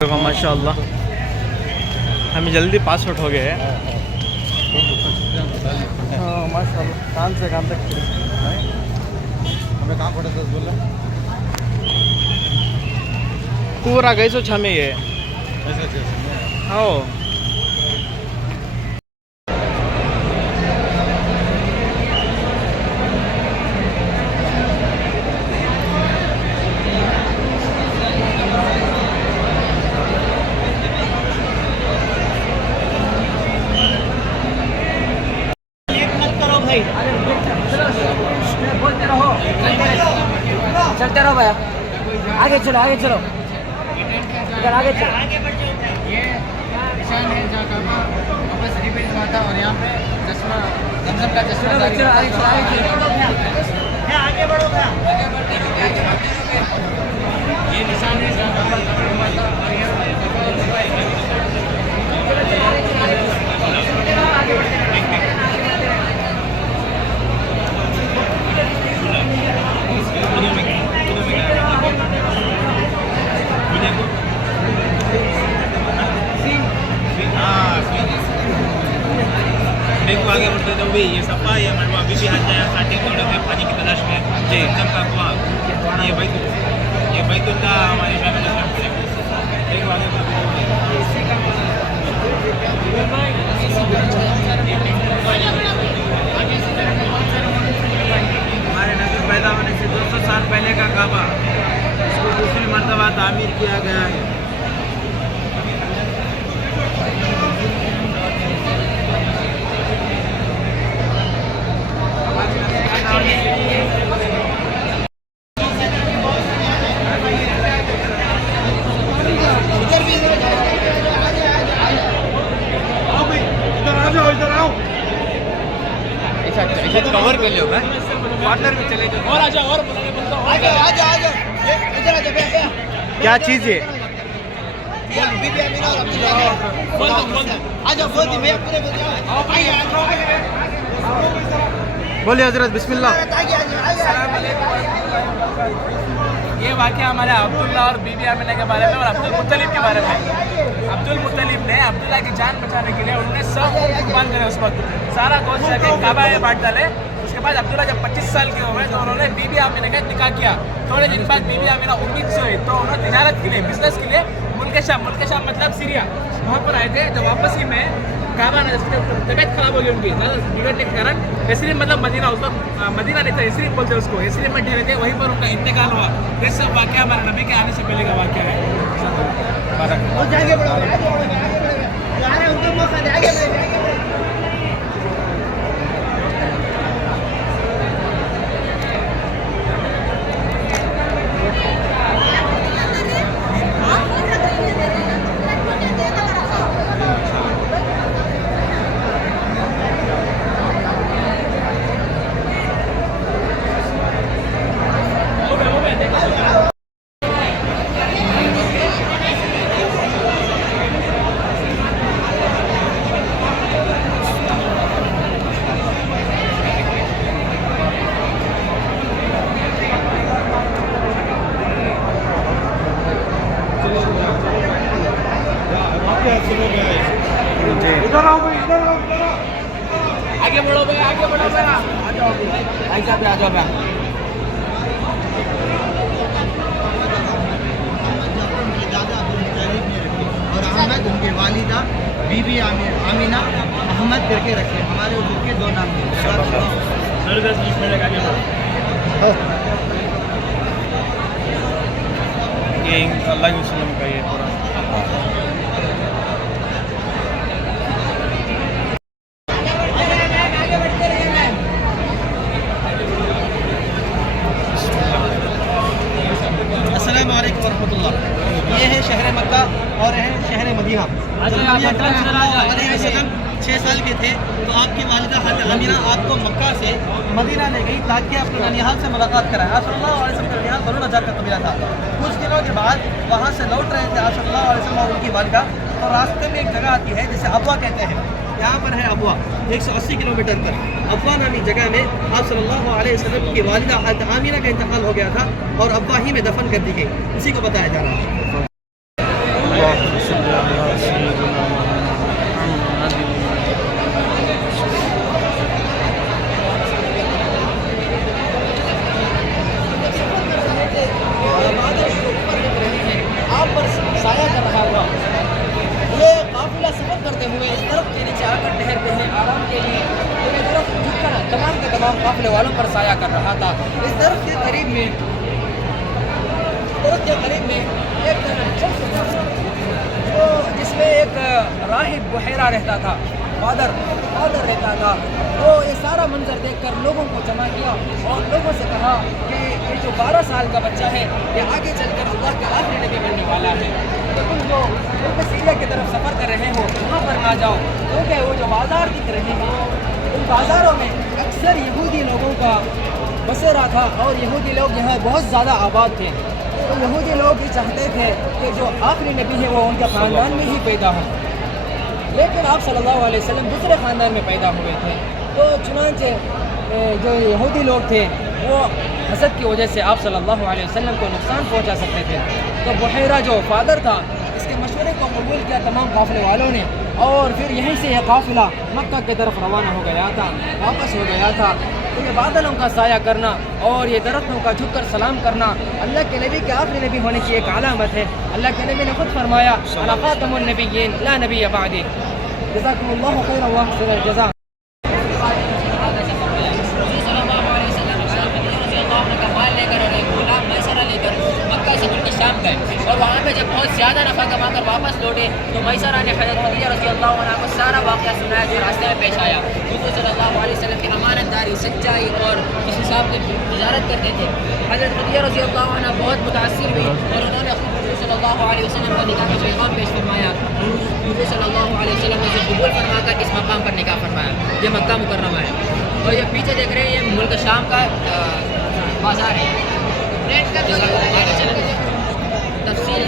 माशाल्लाह हमें जल्दी पास आउट हो गए हैं। हाँ माशाल्लाह काम से काम तक हमें काम पड़ा था बोला पूरा गई सो छमे ये हाँ चलते रहो भैया, आगे चलो इधर आगे चलो। ये निशान है जहाँ का वापस रिपीट हुआ था और यहाँ पे चश्मा जमजम का चश्मा चलो आगे बढ़ो भैया। ये निशान है जहाँ का हुआ था और यहाँ देखो आगे बढ़ते तो भी ये सफा ये मरवा अभी भी हट जाए स्टार्टिंग में लोग पानी की तलाश में जी का कुआं ये बैतुल्ला हमारे फैमिली में देखो आगे हमारे नबी पैदा होने से 200 साल पहले का काबा इसको दूसरी मर्तबा तामीर किया गया है। कवर कर लो पार्टनर में चले जाओ और आजा और आजा इधर आजा भैया क्या चीज़ है बीबी अमीना और आजा बोल दी भैया पूरे बोलिए हजरत बिस्मिल्लाह। ये वाक़या हमारे अब्दुल्ला और बीबी आमिना के बारे में और अब्दुल मुत्तलिब के बारे में। अब्दुल मुत्तलिब ने अब्दुल्ला की जान बचाने के लिए उन्होंने सब कुर्बान करे उस वक्त सारा गोश्त जाके काबा में बांट डाले। उसके बाद अब्दुल्ला जब 25 साल के हुए तो उन्होंने बीबी आमिना का निकाह किया। थोड़े दिन बाद बीबी आमिना उम्मीद से हुई तो उन्होंने तिजारत के लिए बिजनेस के लिए मुल्क शाम मतलब सीरिया वहाँ पर आए थे। जब वापस ही में काबा ने तबीयत खराब हो गई उनकी ज़्यादा बिगड़ने के कारण इसलिए मतलब मदीना उस वक्त मदीना नहीं था इसलिए बोलते उसको इसलिए में ठहरे थे वहीं पर उनका इंतकाल हुआ। ये सब वाक़या हमारे नबी के आने से पहले का वाक़या है। आगे बढ़ो भैया आ जाओ भाई साहब आ जाओ भैया। और अहमद उनके वालिदा बीबी आमिना अहमद करके रखे हमारे उनके दो नाम हैं। ये अल्लाह के वसल्लम का ये पूरा अस्सलाम वालेकुम वरहमतुल्लाह। ये है शहर मक्का और है शहर मदीना। 6 साल के थे तो आपकी वालिदा हज़रत अमीना आपको मक्का से मदीना ले गई ताकि अपने ननिहाल से मुलाकात कराएं। आप सल्लल्लाहु अलैहि वसल्लम का ननिहाल बनु नज्जार का कबीला था। कुछ दिनों के बाद वहाँ से लौट रहे थे आप सल्लल्लाहु अलैहि वसल्लम और उनकी वालिदा तो रास्ते में एक जगह आती है जिसे अबवा कहते हैं। यहाँ पर है अबवा 180 किलोमीटर पर अबवा नामी जगह में आप सल्लल्लाहु अलैहि वसल्लम की वालिदा हज़रत आमिना का इंतकाल हो गया था और अबवा ही में दफन कर दी गई। इसी को बताया जा रहा है। साया कर रहा था। ये काफिला सफर करते हुए इस दरख्त के नीचे आकर ठहरते हैं आराम के लिए। तो ये दरख्त झुककर तमाम के तमाम काफिले वालों पर साया कर रहा था। इस दरख्त के करीब में एक शख्स था, तो जिसमें एक राहिब बुहैरा रहता था, फादर रहता था। तो ये सारा मंजर देखकर लोगों को जमा किया और लोगों से कहा कि ये जो 12 साल का बच्चा है ये आगे चलकर अल्लाह का आखिरी नबी बनने वाला है। तो तुम जो सीरिया की तरफ सफ़र कर रहे हो वहाँ पर ना जाओ, क्योंकि वो जो बाज़ार दिख रहे हैं उन बाज़ारों में अक्सर यहूदी लोगों का बसेरा था और यहूदी लोग यहाँ बहुत ज़्यादा आबाद थे। तो यहूदी लोग ये चाहते थे कि जो आखिरी नबी है वो उनके ख़ानदान में ही पैदा हो, लेकिन आप सल्लल्लाहु अलैहि वसल्लम दूसरे ख़ानदान में पैदा हुए थे। तो चुनांचे जो यहूदी लोग थे वो हसद की वजह से आप सल्लल्लाहु अलैहि वसल्लम को नुकसान पहुंचा सकते थे। तो बुहैरा जो फादर था इसके मशवरे को कबूल किया तमाम काफ़िले वालों ने, और फिर यहीं से यह काफ़िला मक्का की तरफ रवाना हो गया था, वापस हो गया था। तो ये बादलों का साया करना और ये दरख्तों का झुककर सलाम करना अल्लाह के नबी के आखिरी नबी होने की एक अलामत है। अल्लाह के नबी ने खुद फरमाया अना खातमुन नबिय्यीन ला नबिय्य बअदी। जज़ाकुमुल्लाहु खैरन व अहसनल जज़ा। शाम गए और वहाँ पे जब बहुत ज़्यादा नफ़ा कमा कर वापस लौटे तो मैसरा ने हज़रत खदीजा रज़ी अल्लाह अन्हा को सारा वाक़या सुनाया जो रास्ते में पेश आया। हुज़ूर सल्लल्लाहु अलैहि वसल्लम की अमानतदारी, सच्चाई और इस हिसाब से तिजारत करते थे। हज़रत खदीजा रज़ी अल्लाह अन्हा बहुत मुतासिर हुई और उन्होंने हुज़ूर सल्लल्लाहु अलैहि वसल्लम का निकाह का पैगाम पेश फरमाया। हुज़ूर सल्लल्लाहु अलैहि वसल्लम ने कबूल फरमाकर इस मकाम पर निकाह फरमाया। ये मक्का मुकर्रमा है और ये पीछे देख रहे हैं ये मुल्क शाम का बाज़ार है। तफसील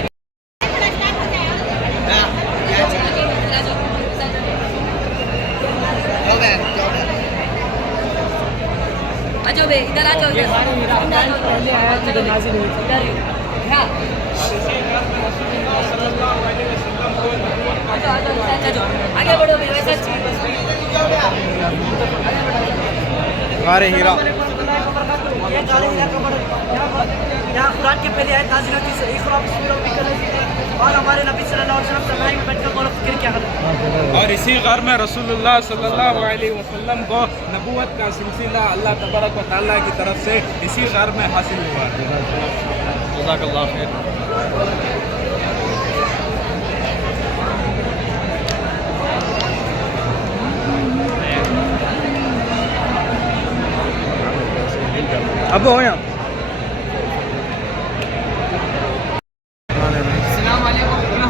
इधर आ जाओ, पहले आया तो नाज़िल हुई थी। आगे बढ़ो वैसा गारे हीरा यहाँ कुरान के पहले आयत नाज़िल होती है और हमारे नबी सल्लल्लाहु अलैहि वसल्लम तन्हाई में बैठकर गौर फिक्र किया करते। और इसी घर में रसूलुल्लाह सल्लल्लाहु अलैहि वसल्लम को नबूवत का सिलसिला अल्लाह तबारक व तआला की तरफ से इसी घर में हासिल हुआ। जज़ाकल्लाह खैर। अब हो यहाँ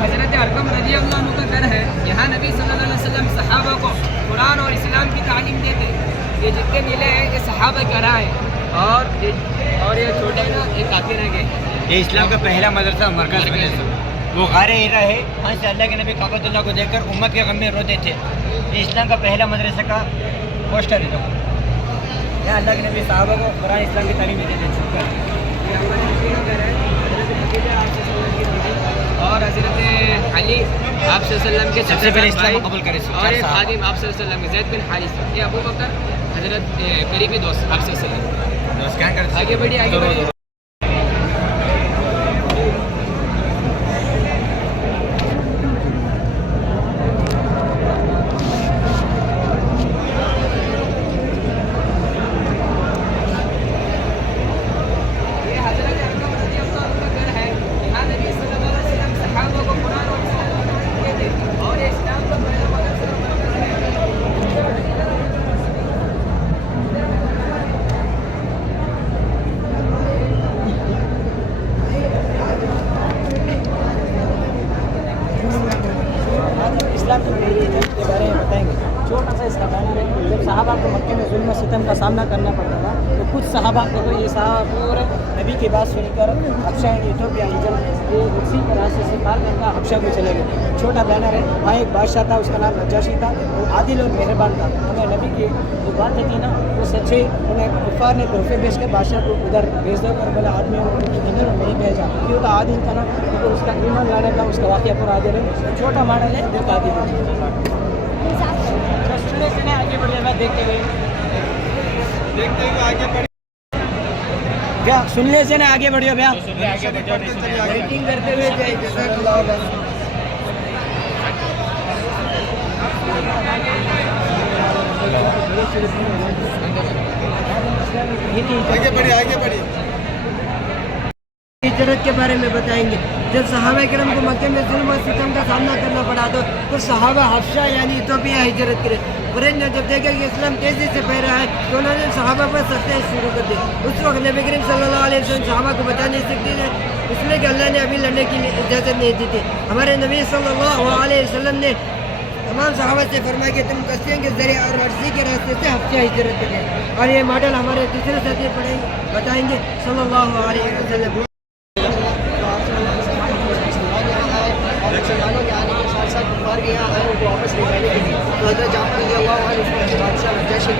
हज़रत अरकम रज़ी अल्लाह अन्हु का घर है। यहाँ नबी सल्लल्लाहु अलैहि वसल्लम सहाबा को कुरान और इस्लाम की तालीम देते। ये जितने नीले हैं ये सहाबा का राह है और ये छोटे ना ये काफी रह गए। ये इस्लाम का पहला मदरसा मरकज़ बने थे। वो गारे हीरा है, वहाँ से अल्लाह के नबी काबतुल्लाह को देखकर उम्मत के गम में रोते थे। ये इस्लाम का पहला मदरसा का पोस्टर है। यहाँ अल्लाह के नबी सहाबा को कुरान इस्लाम की तालीम देते थे। और हज़रत अली आप सल्लल्लाहु के सबसे पहले इस्लाम कबूल करे और ये खादिम आप सल्लल्लाहु के ज़ैद बिन हारिस, ये अबू बकर हज़रत करीबी दोस्त आप सल्लल्लाहु। आगे बढ़िए आगे बढ़िए। इस्लाम के बारे में बताएंगे। छोटा सा इसका बैनर है। जब सहाबा को मक्के में जुल्म सितम का सामना करना पड़ता था तो कुछ सहाबा को तो ये साहब पूरे नबी की बात सुनकर हबशा इथोपिया हिजर ये उसी के रास्ते से पार करके हबशा को चले गए। छोटा बैनर है। वहाँ एक बादशाह था, उसका नाम नजाशी था। वो आदिल और मेहरबान था। हमें नबी की जो बातें थी ना वो सच्चे, उन्हें कुफार ने तोहफे बेच के बादशाह को उधर भेज दो कर बोला आदमियों को इन्होंने नहीं भेजा क्यों तो आदिल था ना, तो उसका ईमान लाने का उसका वाक़या पूरा आदिल है। छोटा मॉडल है जो आदिल है। सुनने से ना आगे बढ़िएगा देखते हुए आगे बढ़ क्या सुनने से ना आगे बढ़ियो भैया आगे बढ़ जाओ। वेटिंग करते हुए जाइए जज़ाकल्लाह खैर। आगे बढ़िए। हिजरत के बारे में बताएंगे। जब सहाबा किरम को मक्के में जुल्म और सितम का सामना करना पड़ा तो कुछ सहाबा हफ्शा यानी इथोपिया हिजरत करे। कुरैश ने जब देखा कि इस्लाम तेज़ी से फैल रहा है तो उन्होंने सहाबा पर सस्ते शुरू कर दी। उस वक्त नबी करीम सल्लल्लाहु अलैहि वसल्लम सहाबा को बचा नहीं सकते थे, इसलिए कि अल्लाह ने अभी लड़ने की इजाज़त नहीं दी थी। हमारे नबी सल्लल्लाहु अलैहि वसल्लम ने तमाम सहाबा से फरमाया कि तुम कस्तियों के जरिए और अर्जी के रास्ते से हफ्शा हिजरत करें। और ये मॉडल हमारे दूसरे साथी बताएंगे सल्लल्लाहु अलैहि वसल्लम। मुसलमानों के आने के साथ साथ कुफार के यहाँ आए उनको वापस ले जाने के लिए तो हज़रत जाफ़र रज़ियल्लाहु अन्हु के बादशाह नजाशी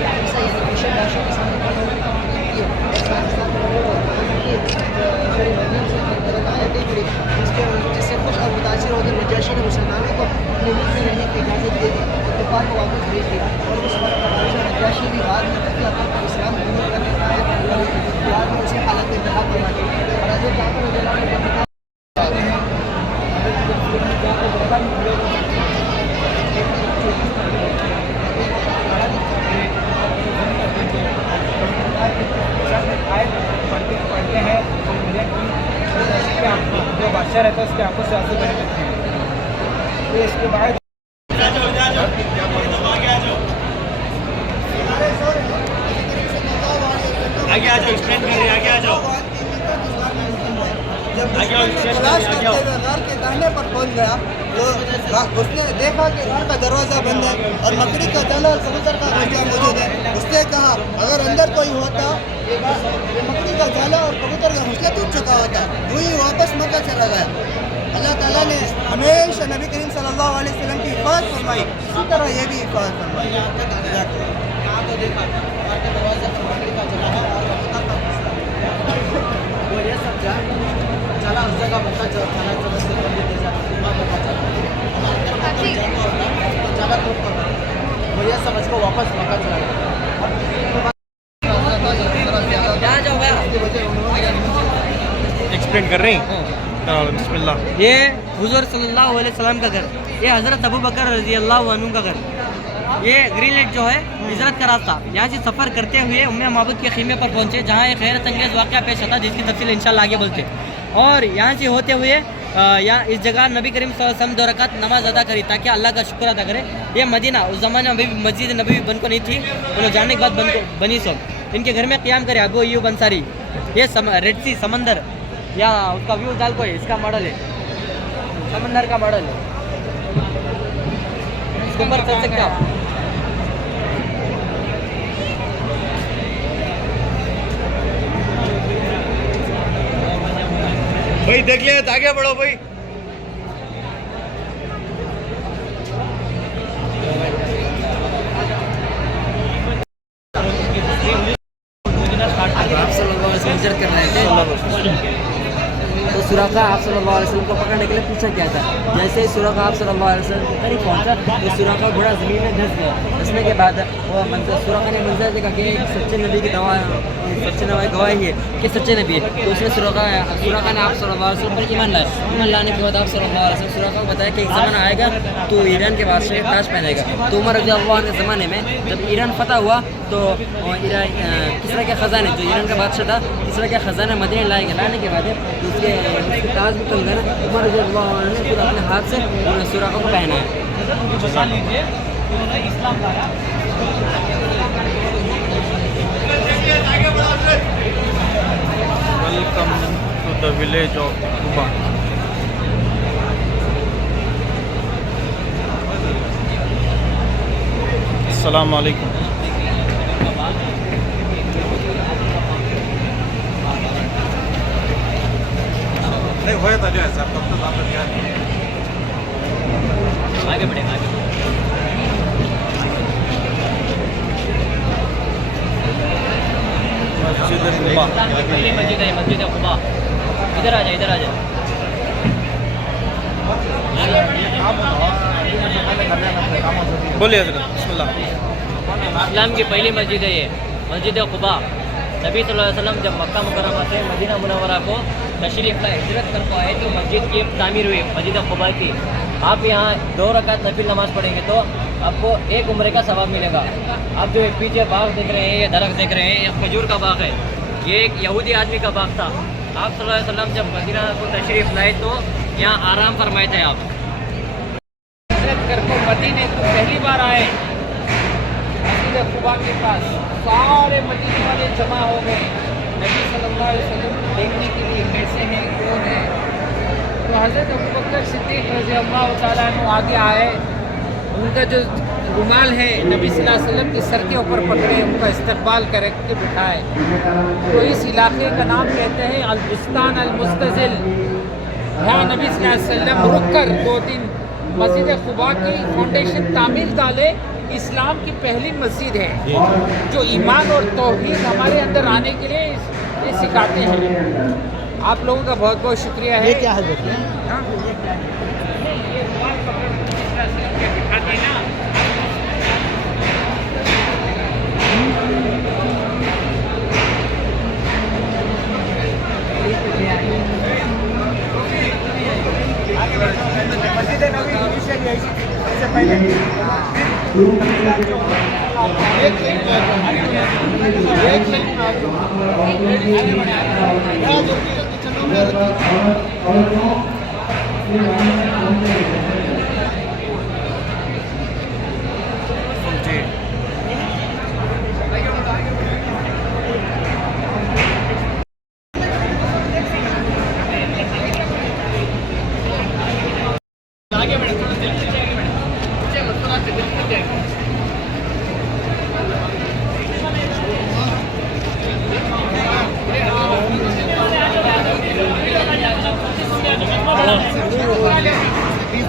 जिससे खुश और मुतासिर होकर नजाशी ने मुसलमानों को अपने मुल्क में रहने की इजाज़त दे दी, कुफार को वापस भेज दिया। और उस वक्त बादशाह नजाशी भी बाद में इस्लाम कबूल करने का बाद में उसी हालत में इंतखाब करवा दी। और हज़रत जाफ़र रज़ियल्लाहु अन्हु पढ़ते हैं जो बादशाह रहता है उसके आंखों से आंसू बहने लगते हैं। तो इसके बाद आगे आ जाओ, स्टैंड करिए, आगे आ जाओ। जब तलाश करते हुए घर के कहने पर पहुंच गया तो उसने देखा कि घर का दरवाज़ा बंद है और मकड़ी का जाला और कबूतर का घोंसला मौजूद है। उसने कहा अगर अंदर कोई होता ये मकड़ी का जाला और कबूतर का घोंसला टूट चुका होता। वही वापस मक्का चला गया। अल्लाह ताला ने हमेशा नबी करीम सल्लल्लाहु अलैहि वसल्लम की हिफाज़त फरमाई, इसी तरह ये भी हिफाज़त फरमाई। यहाँ तो देखा दरवाज़ा मकड़ी का जाला और कबूतर का घोंसला वो ये सब चला उस जगह मक्का चला वो ये समझ को वापस मक्का चला गया। एक्सप्लेन कर रही हैं। बिस्मिल्लाह। ये हुज़ूर सल्लल्लाहु अलैहि वसल्लम का घर, ये हज़रत अबू बकर रज़ियल्लाहु अन्हु का घर। ये ग्रीनलैंड जो है हिजरत का रास्ता। यहाँ से सफ़र करते हुए उम्मे माबूद के खीमे पर पहुँचे जहाँ एक हैरत अंगेज़ वाक़या पेश आता जिसकी तफसील इंशाअल्लाह आगे बोलते। और यहाँ से होते हुए यहाँ इस जगह नबी करीम सल्लल्लाहु अलैहि वसल्लम 2 रकात नमाज अदा करी ताकि अल्लाह का शुक्र अदा करे। ये मदीना उस ज़माने में अभी मस्जिद नबी बन को नहीं थी, उन्होंने जाने के बाद बनी सब। इनके घर में क़याम करे अबू अय्यूब अंसारी। ये रेड सी समंदर या उसका व्यू डाल को है, इसका मॉडल है, समंदर का मॉडल है। इसके ऊपर चल सकते आप। भाई देख लिया तो आगे बढ़ो भाई। आप सल्लल्लाहु अलैहि वसल्लम हिजरत कर रहे थे तो सुराका आप सल्लल्लाहु अलैहि वसल्लम को पकड़ने के लिए पूछा क्या था। जैसे ही सुराका आप सल्लल्लाहु अलैहि वसल्लम के करीब पहुंचा तो सुराका घोड़ा ज़मीन में धंस गया। धंसने के बाद वो सुराका ने मंजर देखा कि एक सच्चे नबी की सच्चे नबी गवाही है कि सच्चे नबी है। तो उसने सुराका ने आप सल्लल्लाहु अलैहि वसल्लम पर ईमान लाया। ईमान लाने के बाद आप सल्लल्लाहु अलैहि वसल्लम सुराका को बताया कि एक ज़माना आएगा तो ईरान के बादशाह एक ताज पहनेगा। तो उमर रज़ियल्लाहु अन्हु के ज़माने में जब ईरान फतह हुआ तो किसरा के ख़जाने जो ईरान का बादशाह था किसरा के ख़जाने मदीने लाए गए। लाने के बाद उसके ताज भी तंग ना उमर रज़ियल्लाहु अन्हु ने खुद अपने हाथ से सुराका को पहनाया। Welcome to the village of Quba. अस्सलाम वालेकुम। नहीं हुआ था जो ऐसा तब तो वापस गया। आगे बढ़ेगा आगे। मस्जिद कुबा। पहली मस्जिद है मस्जिद कुबा। इधर आ जाए इधर आ जाए। बोलिए हज़रत। बिस्मिल्लाह। इस्लाम की पहली मस्जिद है ये मस्जिद कुबा। नबी सल्लल्लाहु अलैहि वसल्लम जब मक्का मुकर्रमा से मदीना मुनव्वरा को तशरीफ़ लाए, हिजरत कर को आए, तो मस्जिद की तामीर हुई, मस्जिद क़ुबा की। आप यहाँ 2 रकात नफिल नमाज़ पढ़ेंगे तो आपको 1 उम्रे का सवाब मिलेगा। आप जो पीछे बाग देख रहे हैं, ये दरख्त देख रहे हैं, ये खजूर का बाग है। ये एक यहूदी आदमी का बाग था। आप सल्लल्लाहु अलैहि वसल्लम जब मदीना को तशरीफ़ लाए तो यहाँ आराम फरमाए थे आप। हिजरत कर को मदीने को पहली बार आए, मस्जिद क़ुबा के पास सारे मदीने वाले जमा हो गए नबी सल्लल्लाहु अलैहि वसल्लम देखने के लिए कैसे हैं, कौन है। तो हज़रत अबू बकर सिद्दीक़ रज़ी अल्लाह तआला अन्हु आगे आए, उनका जो रुमाल है नबी सल्लल्लाहु अलैहि वसल्लम के सर के ऊपर पकड़े, उनका इस्तकबाल करके बिठाए। तो इस इलाके का नाम कहते हैं अल-बुस्तान अल-मुस्तज़िल। यहाँ नबी सल्लल्लाहु अलैहि वसल्लम रुक कर 2 दिन मस्जिद क़ुबा की फाउंडेशन तामीर डाले। इस्लाम की पहली मस्जिद है जो ईमान और तौहीद हमारे अंदर आने के लिए ये सिखाते हैं। आप लोगों का बहुत बहुत शुक्रिया है। ये क्या है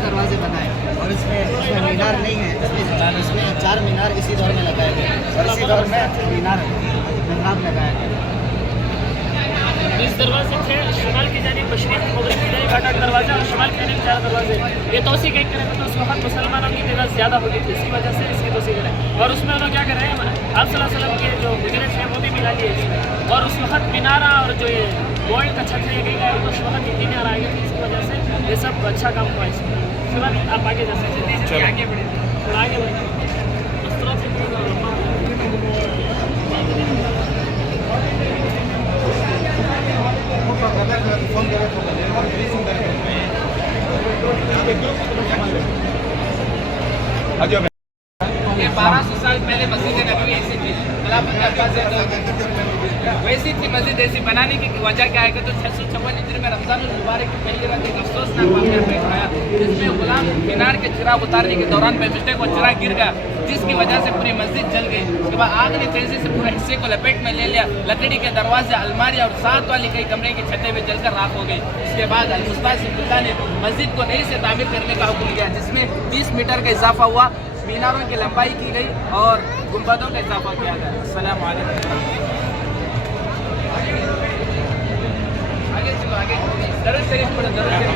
दरवाजे बनाए और इसमें मीनार नहीं है, इसमें 4 मीनार इसी दौर में लगाए गए और इसी दौर में मीनार मिहराब लगाया गया। इस दरवाजे से शुमाल की जानिब मशरिक़ मग़रिब की जानिब 8 दरवाजे और शुमाल की जानिब 4 दरवाजे। ये तोसी कहीं करें तो उस वक्त मुसलमानों की तादाद ज़्यादा होगी थी, इसी वजह से इसकी तोसी करें। और उसमें उन्होंने क्या करें, आप सल्लल्लाहु अलैहि वसल्लम के जो गुजरे थे वो भी मिला लिए इसमें। और उस वक्त मीनारा और जो ये गोल्ड का छत है गई है, उस वक्त इतनी मीनार आ गई थी, इसकी वजह से ये सब अच्छा काम हुआ इसमें। फिलहाल आप आगे जा सकते हैं, आगे बढ़े थोड़ा आगे बढ़े। उस तरह से ये 1200 साल पहले मस्जिद नबवी ऐसी थी, वैसी थी मस्जिद। ऐसी बनाने की वजह क्या है कि तो 656 हिजरी में रमज़ान मुबारक की पहली रात एक अफसोसनाक वाक़या पेश आया, जिसमें गुलाम मीनार के चिराग उतारने के दौरान बाय मिस्टेक वो चिराग गिर गया, जिसकी वजह से पूरी मस्जिद जल गई। उसके बाद आग ने तेजी से पूरे हिस्से को लपेट में ले लिया। लकड़ी के दरवाजे, अलमारी और साथ वाली कई कमरे की छतें भी जलकर राख हो गई। इसके बाद अल-मुस्तासिम ने मस्जिद को नई से तामीर करने का हुक्म दिया, जिसमें 20 मीटर का इजाफा हुआ, मीनारों की लंबाई की गई और गुंबदों का इजाफा किया गया। अस्सलाम वालेकुम। आगे चलो, आगे दरुद शरीफ पढ़ो, दरुद शरीफ।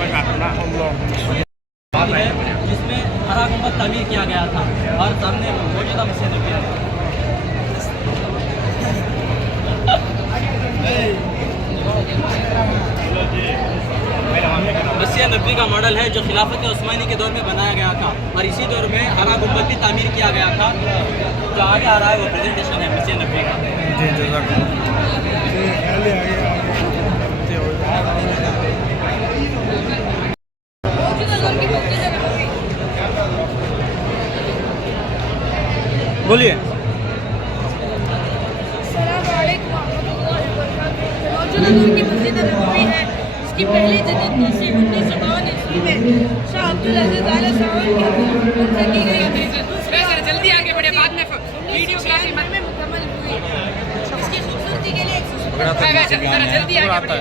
जिसमें हरा गुंबद तामीर किया गया था और सामने मौजूदा मस्जिद नबी है। मस्जिद नबी का मॉडल है जो खिलाफत उस्मानी के दौर में बनाया गया था और इसी दौर में हरा गुंबद भी तामीर किया गया था। जो आगे आ रहा है वो प्रेजेंटेशन है मस्जिद नबी का। बोलिए। मौजूदा दौर की मस्जिद नबवी है, इसकी पहली जदीद तोसी 1952 ईस्वी में शाह अब्दुल अजीज आले साहब की की गई थी। जल्दी आगे बढ़े, बाद में वीडियोग्राफी में मुकम्मल हुई। इसकी खूबसूरती के लिए जल्दी आगे बढ़े।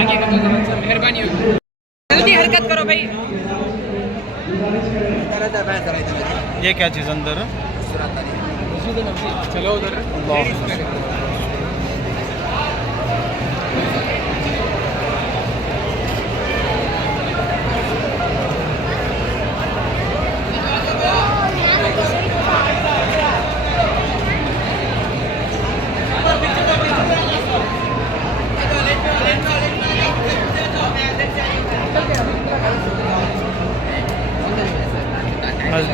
आगे का मेहरबानी होगी, जल्दी हरकत करो भाई। ये क्या चीज़ अंदर है? चलो उधर।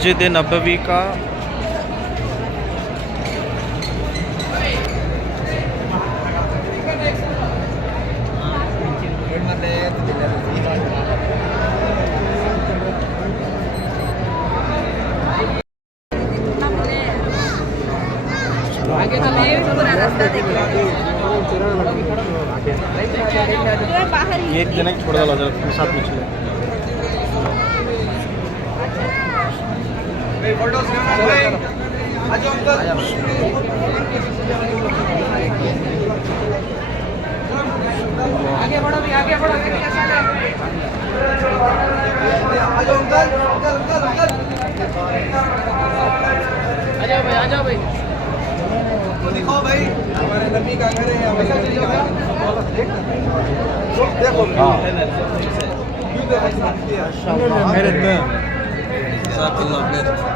मस्जिद नबवी का आगे का पूरा रास्ता बाहर ही एक जन छोड़ डाला जरा साथ में चले आगे बढ़ो भी आगे बढ़ो आ जाओ भाई दिखाओ भाई हमारे नबी का घर है हमेशा देखो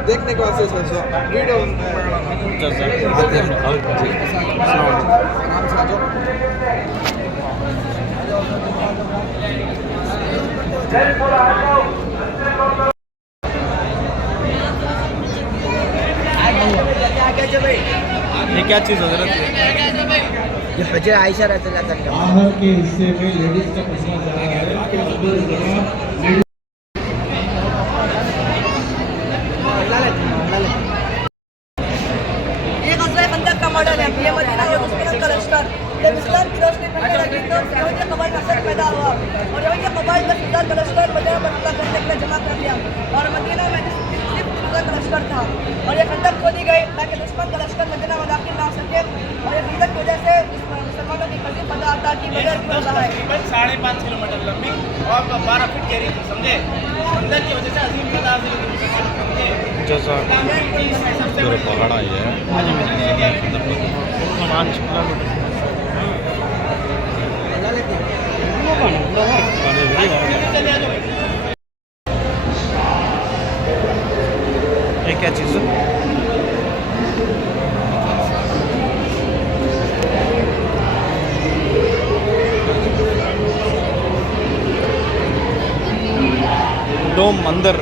देखने के वास्ते सोचो वीडियो आराम से आ जाओ ये क्या चीज़ हजरत ये हजर आयशा रज़ी अल्लाह तआला बाहर के हिस्से में लेडीज का पसीना जा रहा है ये ग़ज़वा खंदक का मॉडल है। ये मदीना के दुश्मनों का लश्कर जब इस्लाम की रोशनी फैलने लगी तो यहूदी कबाइल का असर पैदा हुआ और यहूदी कबाइल 10,000 का लश्कर मदीना पर हमला करने के लिए जमा कर दिया और मदीना में सिर्फ 3,000 का लश्कर था और ये खंदक खोदी गई ताकि दुश्मन का लश्कर मदीना में दाखिल ना हो सके और ये खंदक की वजह से मुसलमानों की कभी पता आता कि बगैर क्यों रहा है। 5.5 किलोमीटर लंबी और 12 फीट गहरी थी, समझे। खंदक की वजह से अजीम तादाद में मुसलमान समझे। जैसा पहाड़ आई है 5 किलोमीटर ये क्या चीज़ है डोम अंदर